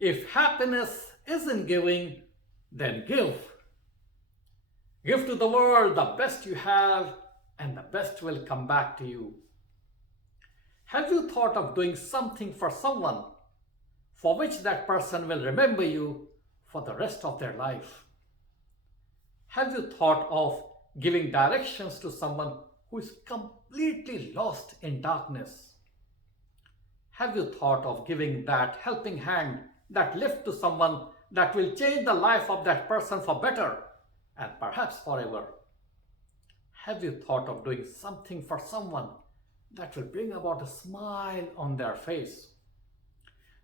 If happiness isn't giving, then give. Give to the world the best you have, and the best will come back to you. Have you thought of doing something for someone for which that person will remember you for the rest of their life? Have you thought of giving directions to someone who is completely lost in darkness? Have you thought of giving that helping hand, that lift to someone that will change the life of that person for better and perhaps forever? Have you thought of doing something for someone that will bring about a smile on their face?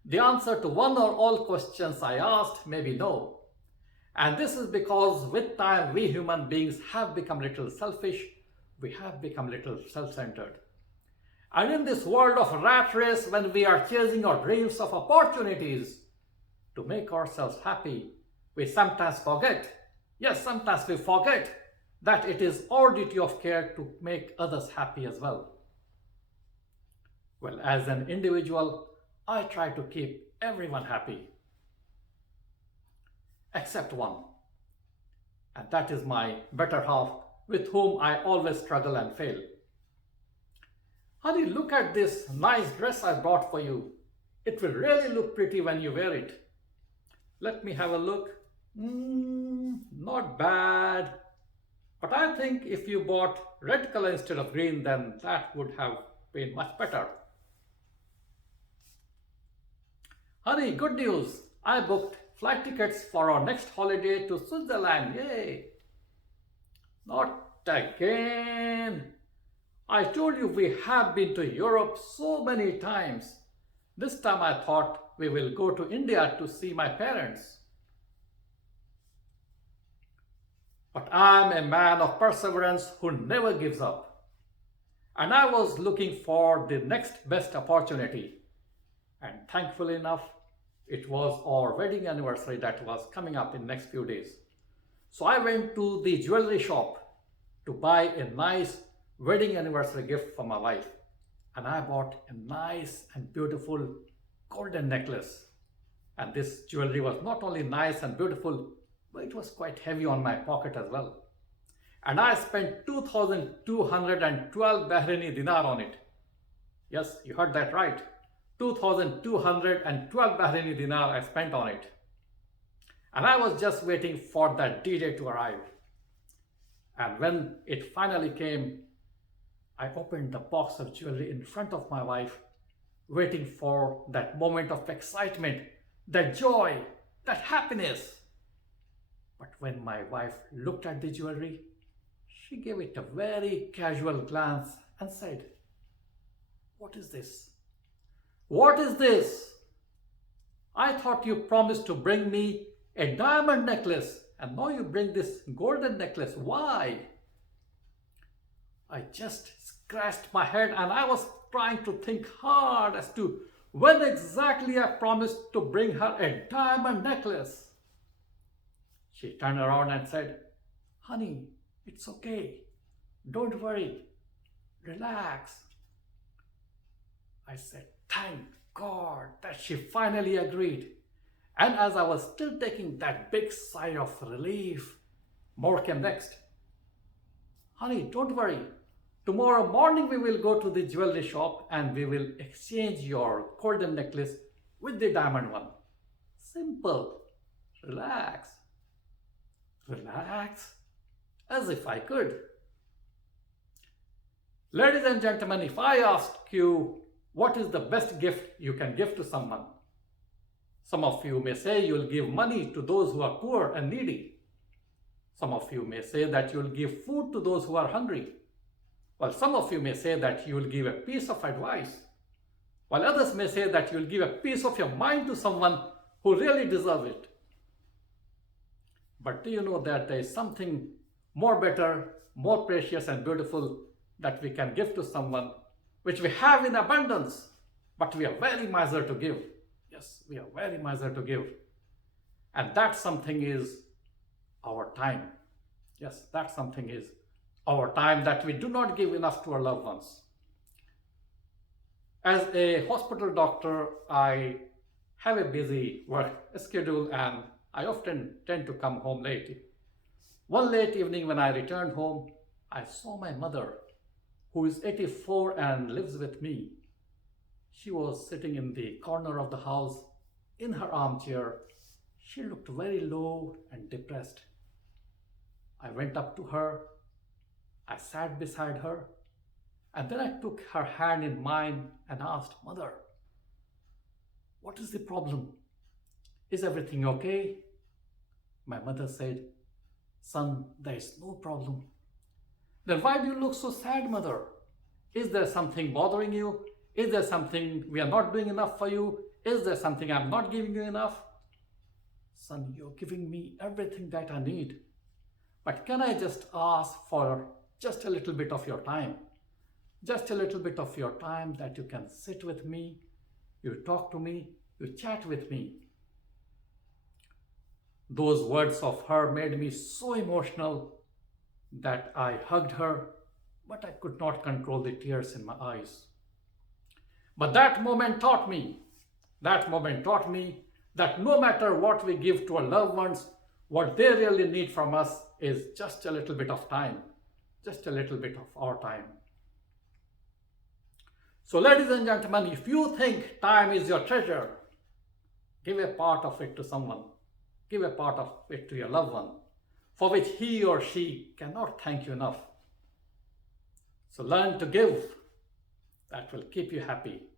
The answer to one or all questions I asked may be no. And this is because with time we human beings have become little selfish, we have become little self-centered. And in this world of rat race, when we are chasing our dreams of opportunities to make ourselves happy, we sometimes forget, yes, sometimes we forget that it is our duty of care to make others happy as well. Well, as an individual, I try to keep everyone happy, except one. And that is my better half, with whom I always struggle and fail. Honey, look at this nice dress I brought for you. It will really look pretty when you wear it. Let me have a look. Not bad. But I think if you bought red color instead of green, then that would have been much better. Honey, good news. I booked flight tickets for our next holiday to Switzerland. Yay! Not again. I told you we have been to Europe so many times. This time I thought we will go to India to see my parents. But I'm a man of perseverance who never gives up. And I was looking for the next best opportunity. And thankfully enough, it was our wedding anniversary that was coming up in next few days. So I went to the jewelry shop to buy a nice wedding anniversary gift for my wife. And I bought a nice and beautiful golden necklace. And this jewelry was not only nice and beautiful, but it was quite heavy on my pocket as well. And I spent 2,212 Bahraini dinar on it. Yes, you heard that right. 2,212 Bahraini dinar I spent on it. And I was just waiting for that D-Day to arrive. And when it finally came, I opened the box of jewelry in front of my wife, waiting for that moment of excitement, that joy, that happiness. But when my wife looked at the jewelry, she gave it a very casual glance and said, "What is this? What is this? I thought you promised to bring me a diamond necklace, and now you bring this golden necklace. Why?" I just scratched my head and I was trying to think hard as to when exactly I promised to bring her a diamond necklace. She turned around and said, "Honey, it's okay. Don't worry. Relax." I said, thank God that she finally agreed. And as I was still taking that big sigh of relief, more came next. "Honey, don't worry. Tomorrow morning we will go to the jewelry shop and we will exchange your golden necklace with the diamond one. Simple. Relax." Relax? As if I could. Ladies and gentlemen, if I ask you what is the best gift you can give to someone, some of you may say you'll give money to those who are poor and needy. Some of you may say that you'll give food to those who are hungry. While some of you may say that you will give a piece of advice, while others may say that you will give a piece of your mind to someone who really deserves it. But do you know that there is something more better, more precious and beautiful that we can give to someone, which we have in abundance, but we are very miser to give. Yes, we are very miser to give. And that something is our time. Yes, that something is our time that we do not give enough to our loved ones. As a hospital doctor, I have a busy work schedule and I often tend to come home late. One late evening when I returned home, I saw my mother, who is 84 and lives with me. She was sitting in the corner of the house in her armchair. She looked very low and depressed. I went up to her, I sat beside her, and then I took her hand in mine and asked, "Mother, what is the problem? Is everything okay?" My mother said, "Son, there is no problem." "Then why do you look so sad, mother? Is there something bothering you? Is there something we are not doing enough for you? Is there something I'm not giving you enough?" "Son, you're giving me everything that I need. But can I just ask for just a little bit of your time? Just a little bit of your time that you can sit with me, you talk to me, you chat with me." Those words of her made me so emotional that I hugged her, but I could not control the tears in my eyes. But that moment taught me that no matter what we give to our loved ones, what they really need from us is just a little bit of time, just a little bit of our time. So, ladies and gentlemen, if you think time is your treasure, give a part of it to someone. Give a part of it to your loved one, for which he or she cannot thank you enough. So learn to give. That will keep you happy.